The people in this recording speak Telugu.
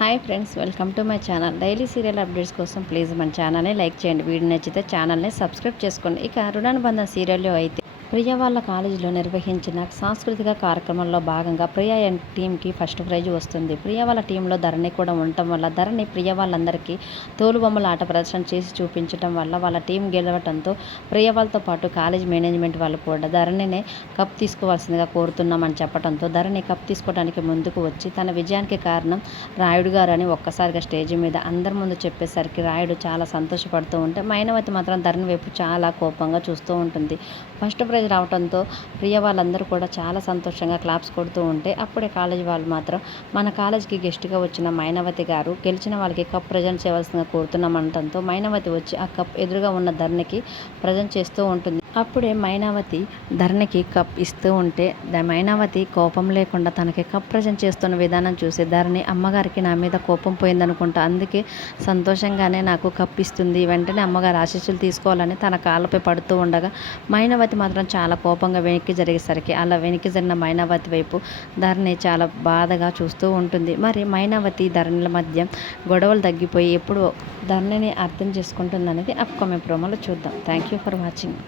Hi friends, welcome to my channel. Daily serial updates కోసం ప్లీజ్ మన ఛానల్ని లైక్ చేయండి. వీడియో నచ్చితే ఛానల్ని సబ్స్క్రైబ్ చేసుకోండి. ఇక రుణానుబంధం సీరియల్లో అయితే ప్రియ వాళ్ళ కాలేజీలో నిర్వహించిన సాంస్కృతిక కార్యక్రమంలో భాగంగా ప్రియ అండ్ టీంకి ఫస్ట్ ప్రైజ్ వస్తుంది. ప్రియ వాళ్ళ టీంలో ధరణి కూడా ఉండటం వల్ల ధరణి ప్రియ వాళ్ళందరికీ తోలుబొమ్మల ఆట ప్రదర్శన చేసి చూపించడం వల్ల వాళ్ళ టీం గెలవడంతో ప్రియ వాళ్ళతో పాటు కాలేజ్ మేనేజ్మెంట్ వాళ్ళు కూడా ధరణినే కప్ తీసుకోవాల్సిందిగా కోరుతున్నామని చెప్పడంతో ధరణి కప్ తీసుకోవడానికి ముందుకు వచ్చి తన విజయానికి కారణం రాయుడు గారు అని ఒక్కసారిగా స్టేజి మీద అందరి ముందు చెప్పేసరికి రాయుడు చాలా సంతోషపడుతూ ఉంటే మైనవతి మాత్రం ధరణి వైపు చాలా కోపంగా చూస్తూ ఉంటుంది. ఫస్ట్ ప్రైజ్ రావడంతో ప్రియ వాళ్ళందరూ కూడా చాలా సంతోషంగా క్లాప్స్ కొడుతూ ఉంటే అప్పుడే కాలేజ్ వాళ్ళు మాత్రం మన కాలేజ్కి గెస్ట్గా వచ్చిన మైనవతి గారు గెలిచిన వాళ్ళకి కప్ ప్రజెంట్ చేయవలసిందిగా కోరుతున్నామనడంతో మైనవతి వచ్చి ఆ కప్ ఎదురుగా ఉన్న ధరణికి ప్రజెంట్ చేస్తూ ఉంటుంది. అప్పుడే మైనావతి ధరణికి కప్ ఇస్తూ ఉంటే మైనావతి కోపం లేకుండా తనకి కప్ ప్రజెంట్ చేస్తున్న విధానం చూసి ధరణి అమ్మగారికి నా మీద కోపం పోయిందనుకుంటా, అందుకే సంతోషంగానే నాకు కప్ ఇస్తుంది, వెంటనే అమ్మగారు ఆశీస్సులు తీసుకోవాలని తన కాళ్ళపై పడుతూ ఉండగా మైనావతి మాత్రం చాలా కోపంగా వెనక్కి జరిగేసరికి అలా వెనక్కి జరిగిన మైనావతి వైపు ధరణి చాలా బాధగా చూస్తూ ఉంటుంది. మరి మైనావతి ధరణిల మధ్య గొడవలు తగ్గిపోయి ఎప్పుడు ధరణిని అర్థం చేసుకుంటుందనేది అప్కమింగ్ ప్రోమోలో చూద్దాం. Thank you for watching.